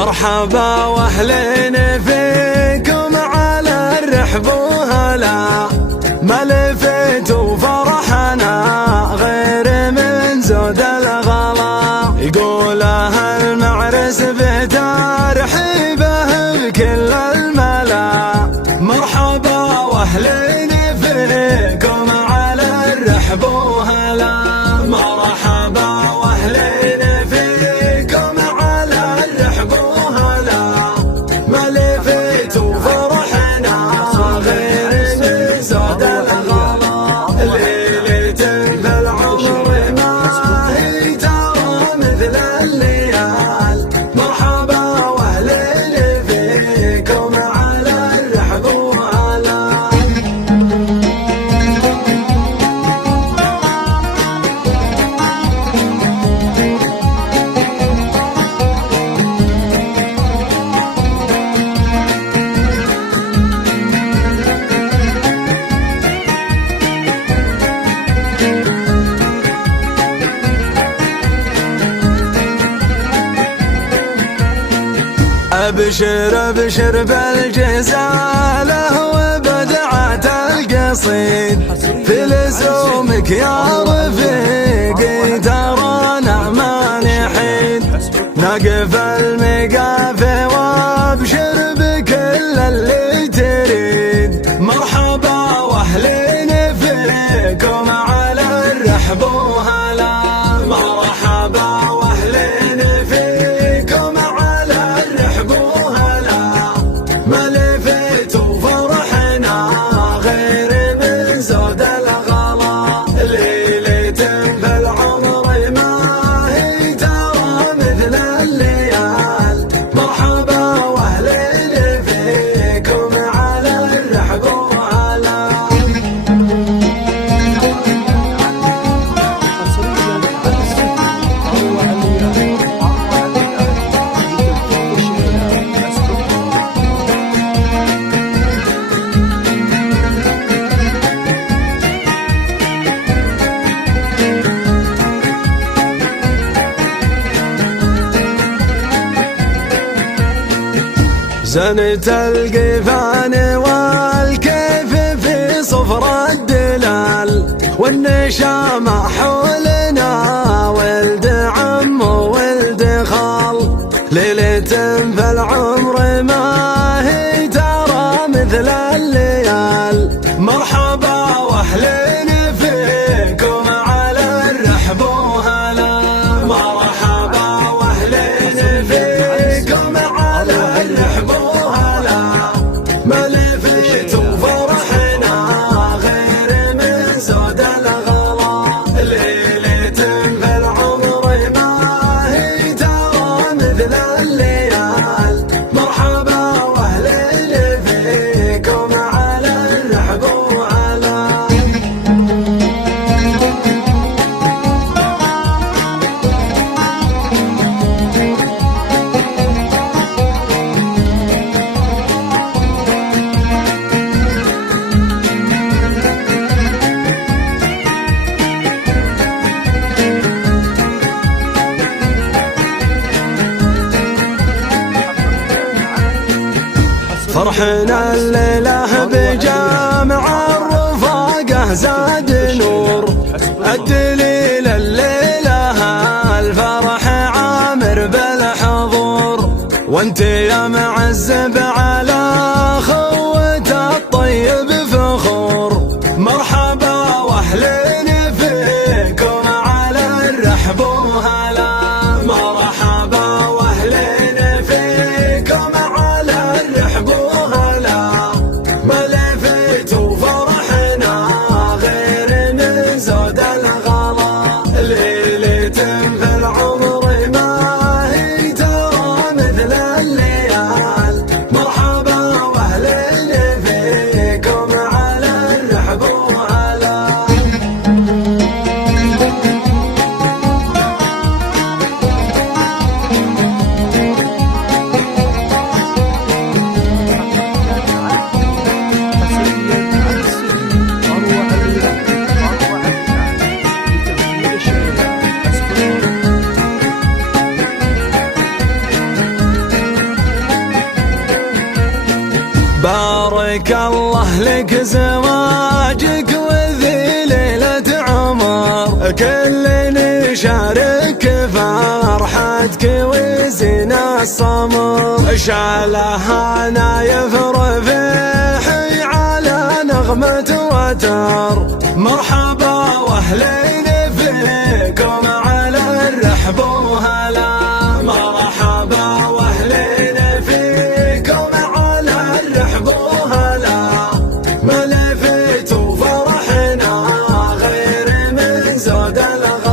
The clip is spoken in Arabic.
مرحبا واهلين فيكم على الرحب وهلا، ما لفيتوا فرحنا غير من زود الغلا. يقول اهل معرس بترحيبه بكل الملا، مرحبا واهلين فيكم على الرحب وهلا. مرحبا واهلين فيكم على الرحب وهلا، ما لفيتوا فرحنا غير من زود الغلا. ليلة بالعمر ما هي ترى مثل الليال، مرحبا واهلين فيكم على الرحب وهلا. أبشر أبشر بالجزالة وبدعة القصيد، في لزومك يا رفيقي ترانا ما نحيد. نقف المقافي وابشر بكل اللي تريد، مرحبا واهلين فيكم على الرحب وهلا. مرحبا واهلين فيكم على الرحب وهلا، ما لفيتوا فرحنا غير من زود الغلا. ليلة بالعمر ما هي ترى مثل الليال، مرحبا واهلين فيكم على الرحب وهلا. زنت القفان والكيف في صفر الدلال، والنشامة حولنا ولد عم وولد خال. ليلة في العمر ما هي ترى مثل الليال، مرحبا واهلين فيكم على الرحب وهلا. مرحبا واهلين فيكم على الرحب وهلا، ما لفيتوا فرحنا غير من زود الغلا. ليلة في العمر ما هي ترى مثل الليال، مرحبا واهلين فيكم على الرحب وهلا. فرحنا الليلة بجامع الرفاقة زاد نور، الدليل الليلة الفرح عامر بالحضور. وانت يا معزب على خوة الطيب فخور، مرحبا واهلين فيكم على الرحب وهلا. مرحبا واهلين فيكم على الرحب وهلا، ما لفيتوا فرحنا غير من زود الغلا. ليلة في العمر ما هي ترى مثل الليال، مرحبا واهلين فيكم على الرحب وهلا. بارك الله لك زواجك وذي ليلة عمر، كل نشارك فرحتك وزين الصمر. شالها نايف رفيحي على نغمة وتر، مرحبا واهلين فيكم على الرحب وهلا. مرحبا واهلين فيكم على الرحب وهلا، ما لفت فرحنا غير من زود الغلا.